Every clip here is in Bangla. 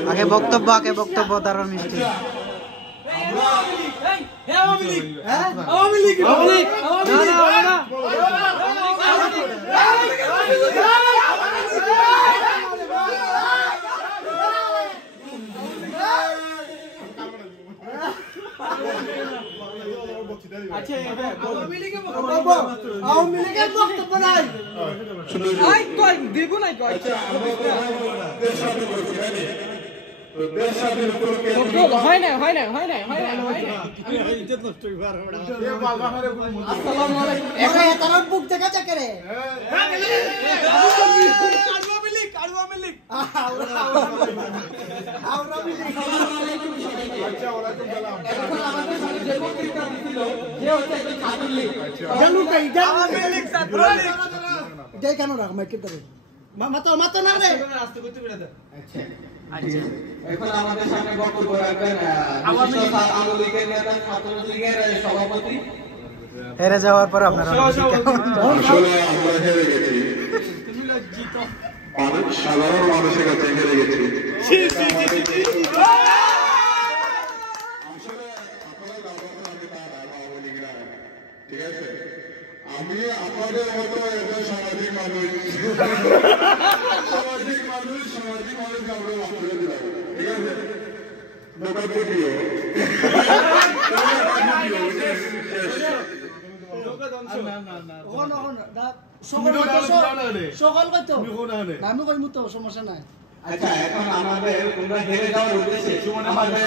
আগে বক্তব্য তারপর মিষ্টি। কেন রাখ মাতো না রে। এখন আমাদের সামনে বক্তব্য রাখবেন আওয়ামী লীগের নেতা, ছাত্রলীগের সভাপতি। হেরে যাওয়ার পর আপনারা সাধারণ মানুষের কাছে হেরে গেছি। ঠিক আছে, আমি আপনাদের মতো একজন সামাজিক মানুষ আমরা আপনাদের দিলাম। ঠিক আছে, ব্যাপারটা প্রিয় আমি কইমু তো সমস্যা নাই। আচ্ছা, এখন আমাদের তোমরা হেরে যাওয়ার উদ্দেশ্যে আমাদের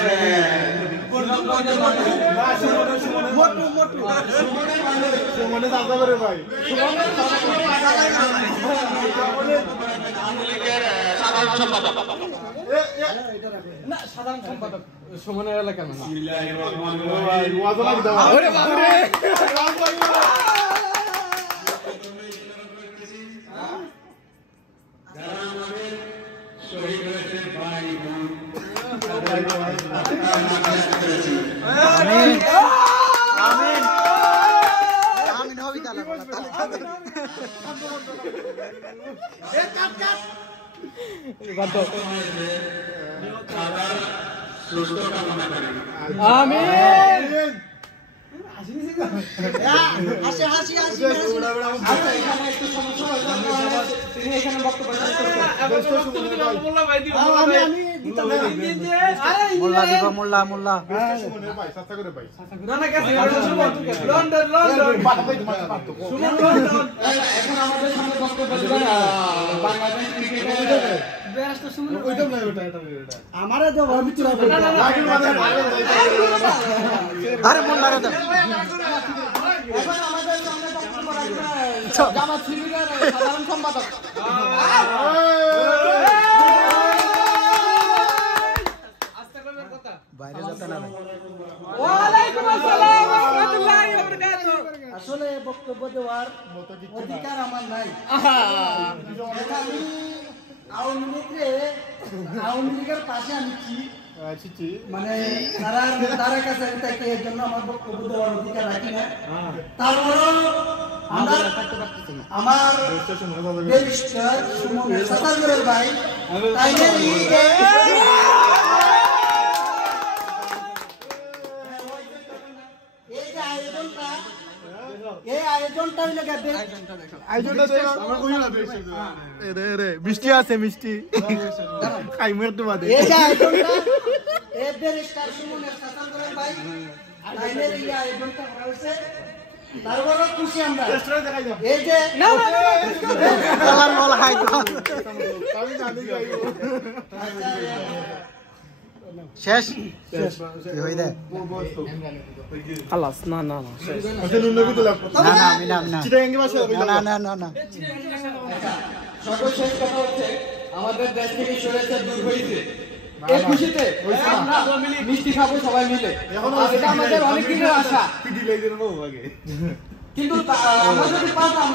সাধারণ সম্পাদক সুমনের এলাকার মোল্লা আমারে দেব আরে মোল্লা সাধারণ সম্পাদক বাইরে যেতে না। আসলে বক্তব্য দেওয়ার অধিকার আমার নাই। আওয়ামী লীগের পাশে আমি কি মানে তারা কাছে এর জন্য আমার বক্তব্য দেওয়ার অধিকার রাখি না। তারপরও আমার ব্যারিস্টার সুমন সাতারগড়ের ভাই মিষ্টি আছে মিষ্টি খাইমু একটু বাদে। তারপরে খুশি আমরা এই যে শেষ হই দে খালাস না না না সর্বশেষ কথা হচ্ছে আমাদের দেশ থেকে স্বৈরাচার দূর হয়েছে। এই খুশিতে আমরা মিষ্টি খাবো সবাই মিলে, এটা আমাদের অনেক দিনের আশা। কিন্তু আমরা যদি পারতাম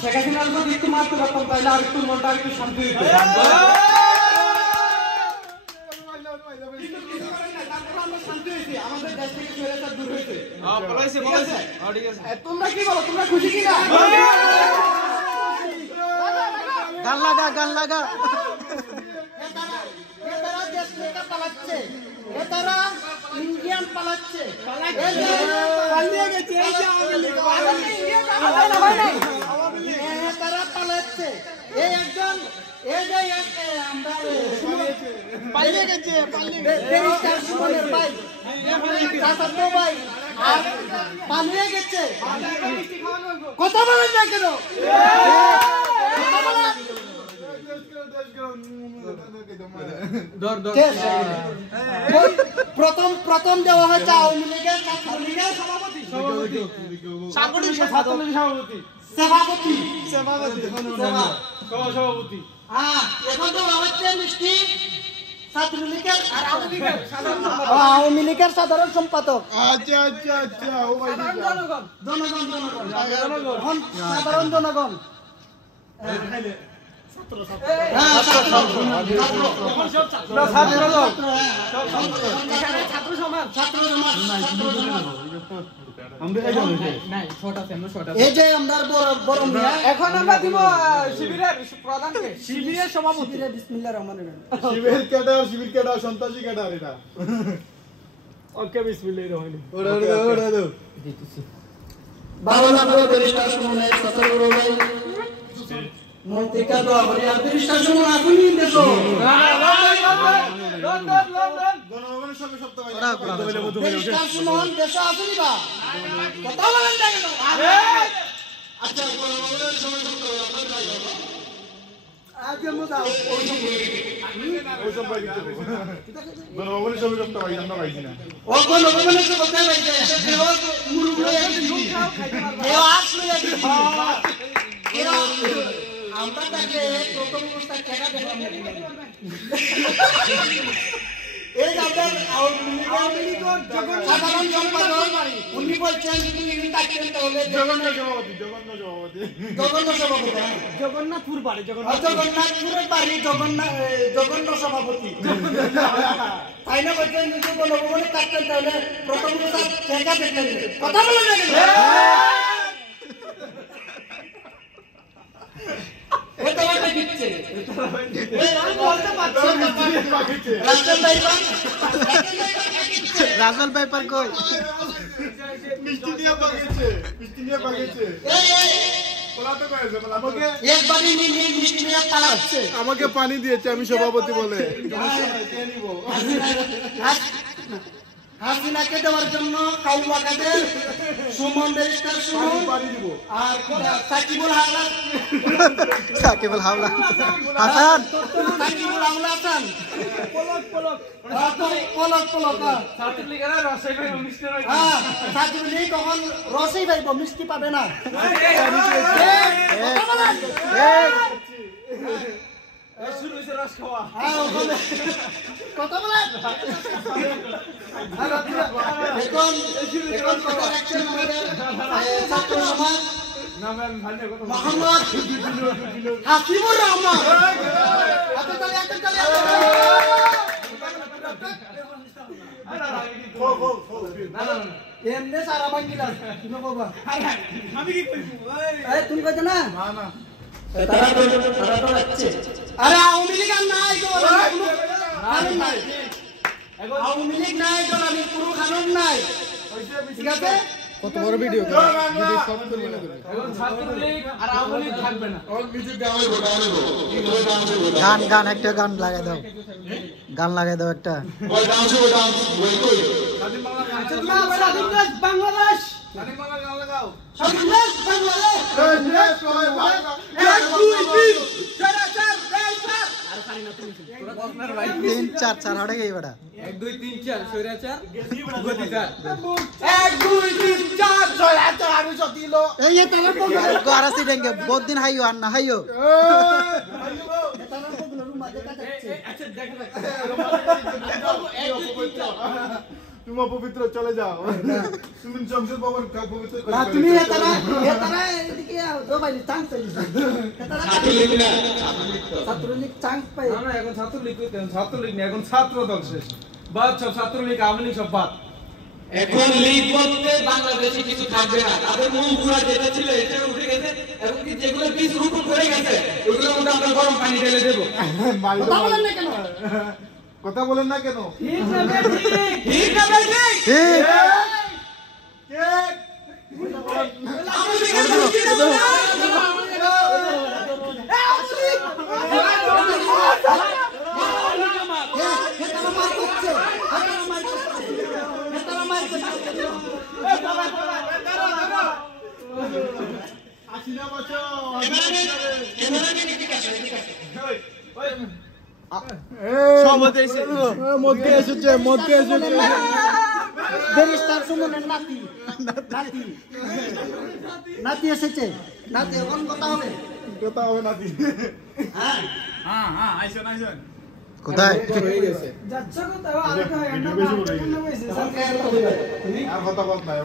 শেখ হাসিনার যদি একটু মারতে পারতাম তাহলে আর একটু মনটা একটু শান্তি হইত। আমাদের দেশ থেকে স্বৈরাচার দূর হয়েছে। তোমরা কি বলো, তোমরা খুশি কিনা? গান লাগা এতারা দেশ থেকে পালাচ্ছে, এতারা ইন্ডিয়ান পালাচ্ছে, পালিয়ে গেছে, এতারা পালাচ্ছে। এই একজন এই যে আমরা পালিয়ে গেছে, ব্যারিস্টার সুমনের ভাই, চাচাতো ভাই আর পালিয়ে গেছে। কথা বলেন না কেন? প্রথম দেওয়া হয়েছে আওয়ামী লীগের সভাপতি। এখন দেওয়া হচ্ছে মিষ্টি ছাত্রলীগের আর আওয়ামী লীগের সাধারণ সম্পাদক। আচ্ছা ও ভাই সাধারণ জনগণ এই যে আমরা বড় এখন আমরা দিব শিবিরের প্রধানকে, শিবিরের সভাপতি। বিসমিল্লাহির রহমানির রহিম। শিবির ক্যাডার সন্ত্রাসী ক্যাডার এটা। ওকে বিসমিল্লাহির রহমানির রহিম। ওরা দাও বাংলা ব্যারিস্টার সুমনের সতেরো ভাই মন্ত্রিকা দোয়া করি আর ব্যারিস্টার সুমন আপনি দেশো লন্ডন গণভবনের সঙ্গে সপ্তাহ ভাই ব্যারিস্টার সুমন দেশে আসেনি বা কথা বলেন না কেন? আচ্ছা গণভবনের সঙ্গে সপ্তাহ আপনার যাই হবে আজকে মুদা ওসব ভাই গণভবনের সঙ্গে সপ্তাহ ভাই আমরা পাইছি না। ও গণভবনের সঙ্গে কথা বলতে এসে কেউ মুরুগুলো একদিন কেউ আসলো একদিন আমরা তাকে প্রথম অবস্থায় টাকা দেখলাম এই আপনার আওয়ামী লীগের সাধারণ সম্পাদক উনি বলছেন যদি ইনি থাকতেন তাহলে জঘন্য সভাপতি জগন্নাথপুর বাড়ি জগন্নাথপুরের বাড়ি জগন্ন সভাপতি তাই না বলছেন যদি গণভবনে থাকতেন তাহলে প্রথম অবস্থায় টাকা দেখলেন কথা বলেন না কেন? রাজল পেপার কই মিষ্টি দিয়া পাকেছে আমাকে পানি দিয়েছে আমি সভাপতি বলে হাসিনাকে দেওয়ার জন্য কাউবাগাদের সুমন ব্যারিস্টার সুমন আর সাকিবুল হাওলা হাসান ছাত্রলীগ তখন রসই পাইব মিষ্টি পাবে না। কথা বলেন এখন কথা রাখছেন আমাদের ছাত্র সমাজ মোহাম্মদ হাসিবুর রহমান। এমনি সারা বাঙ্গিলা তুমি বাবা তুমি কইতে না তারা তো যাচ্ছে। আরে আওয়ামী লীগ আর নাই তো আওয়ামী লীগ নাই তো আমি পুরো কানুন নাই ঠিক আছে। কত বড় ভিডিও এখন ছাত্রলীগ আর আওয়ামী লীগ থাকবে না। গান একটা গান লাগাই দাও একটা বাংলাদেশ তিন চার চার হটে গেই বেটা 1 2 3 4 স্বৈরাচার গতিচার 1 2 3 4 স্বৈরাচার আমি সতিলো এই তালা পগলা গারাসি ডেঙ্গে বহুত দিন হাইও আর না হাইও তালা পগলা রুম মাঝে কাটাচ্ছে। আচ্ছা দেখো তুমি পবিত্র চলে যাও তুমি সংসদ ভবন পবিত্র না তুমি তারা এদিকে দো ভাই চান্স চাইছে তারা ছাত্রলীগ চান্স পায় না এখন ছাত্রলীগ না এখন ছাত্র দল শেষ বাদ সব ছাত্রলীগ আওয়ামী লীগ সব বাদ এখন লিগ বলতে বাংলাদেশে কিছু থাকবে না, তাদের মূল গুড়া যেটা ছিল এটা উঠে গেছে, এবং কি যেগুলো বীজ রোপণ করে গেছে ওগুলোর মধ্যে আমরা গরম পানি ঢেলে দেব। কথা বলেন না কেন? কথা বলেন না কেন? ঠিক না বেঠিক? ঠিক না ভাই ঠিক? ঠিক। মধ্যে এসেছে ব্যারিস্টার সুমনের নাতি নাতি এসেছে, নাতি এখন কথা হবে। কথা হবে নাতি। হ্যাঁ কোথায় যাচ্ছে কোথাও আর বেশি বলে গেছে। কথা হবে। আর কথা বল নাই।